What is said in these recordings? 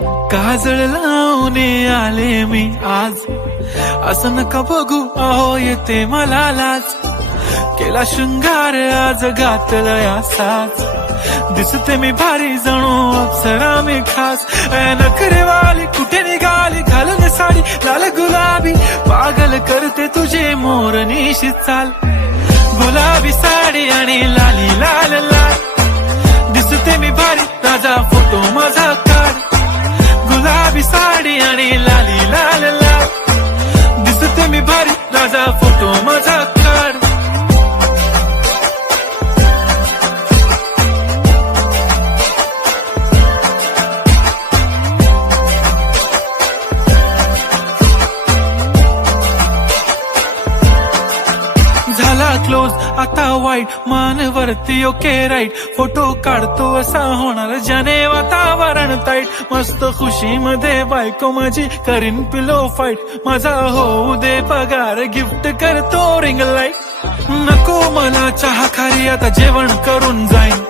काजळ लावून आले मी आज, असं नका बघू अहो येते मला लाज. केला शृंगार आज घातला साज, दिसते मी भारी जणू अप्सरा मी खास. नखरेवाली कुठे निघाली घालून साडी लाल गुलाबी, पागल करते तुझे मोरनीशी चाल. गुलाबी साडी आणि लाली लाल लाल, दिसते मी भारी ताजा फोटो माझा काढ. गुलाबी साडी आणि लाली लाल लाल, दिसते मी भारी ताजा फोटो माझा काढ. झाला क्लोज आता वाईट, मान वरती ओके राईट. फोटो काढतो असा होणार ज्याने वातावरण ताईट. मस्त खुशी मध्ये बायको माझी करीन पिलो फाईट. माझा होऊ दे पगार गिफ्ट करतो रिंग लाईट. नको मला चहा खारी आता जेवण करून जाईन.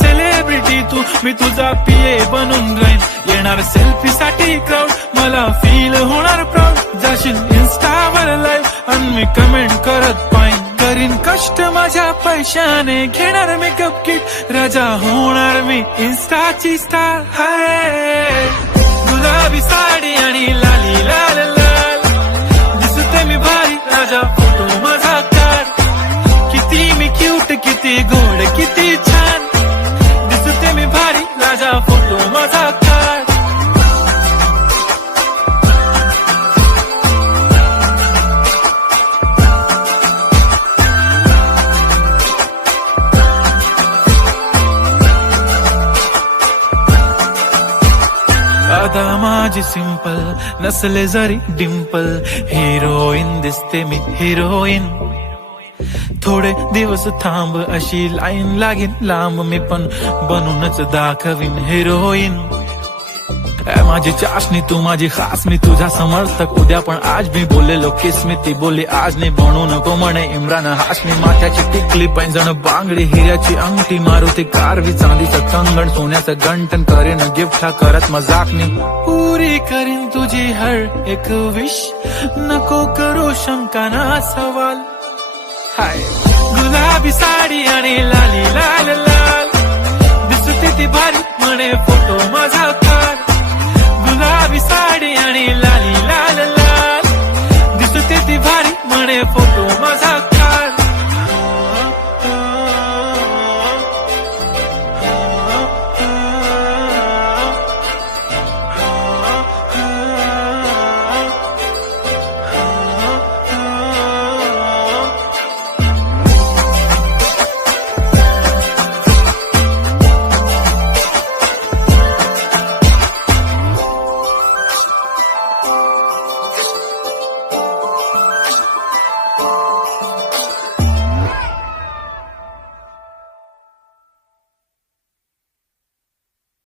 सेलिब्रिटी तू मी तुझा पिये बनून राहीन. येणार सेल्फी साठी क्राऊड मला फील होणार प्राऊड. जाशील इन्स्टावर लाईव्ह आणि मी कमेंट करत पाहिन. करीन कष्ट माझ्या पैशाने घेणार मेकअप किट. राजा होणार मी इन्स्टाची स्टार. हाय गुलाबी साडी आणि लाली लाल लाल, दिसते मी भारी राजा फोटो माझा काढ. किती मी क्यूट किती गोड किती छान, दिसते मी भारी राजा फोटो माझा काढ. अदा माझी सिंपल नसले जरी डिंपल, हिरोईन दिसते मी हिरोईन. थोडे दिवस थांब अशी लाईन लागेल लांब, मी पण बनूनच दाखवीन हिरोईन. माझी चाशनी तू माझी खास, मी तुझा समर्थक उद्या पण आज. मी बोललेलो किस मी ती बोलली आज नाही. बनू नको म्हणे इम्रान हाशमी. माथ्याची टिकली पैंजण बांगडी हिऱ्याची अंगठी, मारुती कारवी चांदीचं कंगण सोन्याचं गंटन. करेन गिफ्ट हा करत मजाकनी. पुरी करीन तुझी हर एक विश, नको करू शंका ना सवाल. हाय गुलाबी साडी आणि लाली लाल लाल, दिसते ती भारी म्हणे फोटो माझा काढ. गुलाबी साडी आणि लाली लाल लाल, दिसते ती भारी म्हणे फोटो माझा